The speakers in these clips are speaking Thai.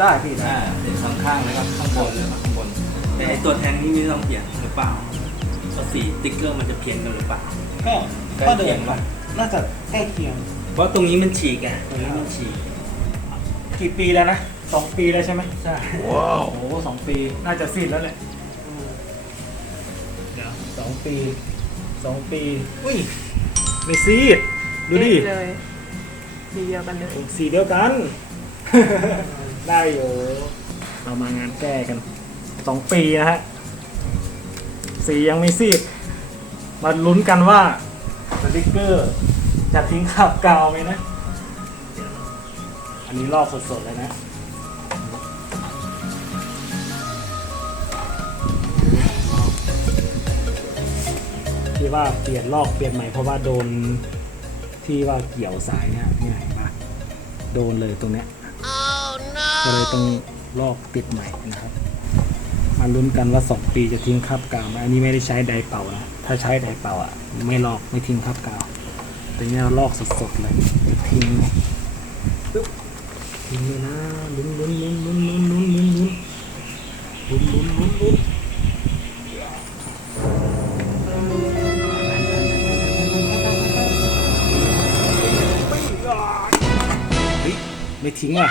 ข้างนี้เลยได้พี่ได้อ่าเปลี่ยนสองข้างแล้วก็ข้างบนเลยข้างบนแต่ไอตัวแทงนี่ไม่ต้องเปลี่ยนหรือเปล่าเพราะสีติ๊กเกอร์มันจะเพี้ยนกันหรือเปล่าก็ใกล้ก็เดิเคียมงปะน่าจะใกล้เคียง เพราะตรงนี้มันฉีกไงตรงนี้มันฉีกกี่ปีแล้วนะสองปีแล้วใช่ไหมใช่ว้าวโอ้โหสองปีน่าจะสิ้นแล้วแหละเดี๋ยวสองปีสองปี อุ้ยไม่ซีดดูดิเอ๊ะเลยสีเดียวกันเลยสีเดียวกัน ได้อยู่เรามางานแก้กันสองปีนะฮะสียังไม่ซีดมาลุ้นกันว่าสติกเกอร์จะทิ้งขับกาวไหมนะ อันนี้ลอกสดๆเลยนะที่ว่าเปลี่ยนลอกเปลี่ยนใหม่เพราะว่าโดนที่ว่าเกี่ยวสายเนี่ยเนี่ยเห็นปะโดนเลยตรงเนี้ย ก็เลยต้องลอกติดใหม่นะครับมาลุ้นกันว่าสองปีจะทิ้งคราบกาวไหมอันนี้ไม่ได้ใช้ไดเป่านะถ้าใช้ไดเป่าอะไม่ลอกไม่ทิ้งคราบกาวแต่เนี่ยลอกสดๆเลยจะทิ้งไหมทิ้งเลยนะลุ้นลุ้นลุ้นลุ้นลุ้นลุ้นลุ้นลุ้นลุ้นลุ้นลุ้นลุ้นเฮ้ยไม่ทิ้งอะ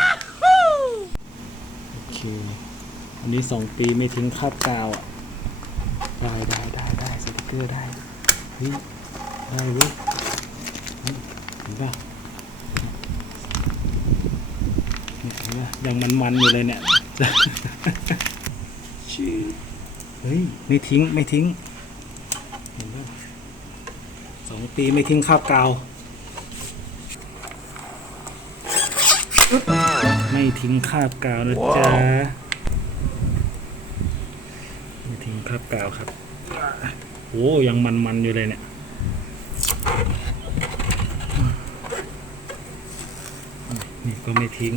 เค อันนี้สองปีไม่ทิ้งคาบกาวอะ ได้ได้ได้ได้สติกเกอร์ได้เฮ้ยได้เว้ยเฮ้ยเห็นป่ะเนี่ยเห็นปะยังมันๆอยู่เลยเนี่ยชื่อเฮ้ยไม่ทิ้งไม่ทิ้งเห็นป่ะสองปีไม่ทิ้งคาบกาวอ๊บ ไม่ทิ้งคราบกาวนะจ๊ะไม่ทิ้งคราบกาวครับโอ้ยังมันๆอยู่เลยเนี่ยนี่ก็ไม่ทิ้ง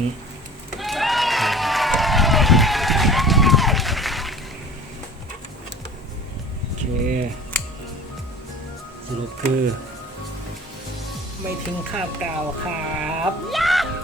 โอเคสรุปคือ ไม่ทิ้งคราบกาวครับ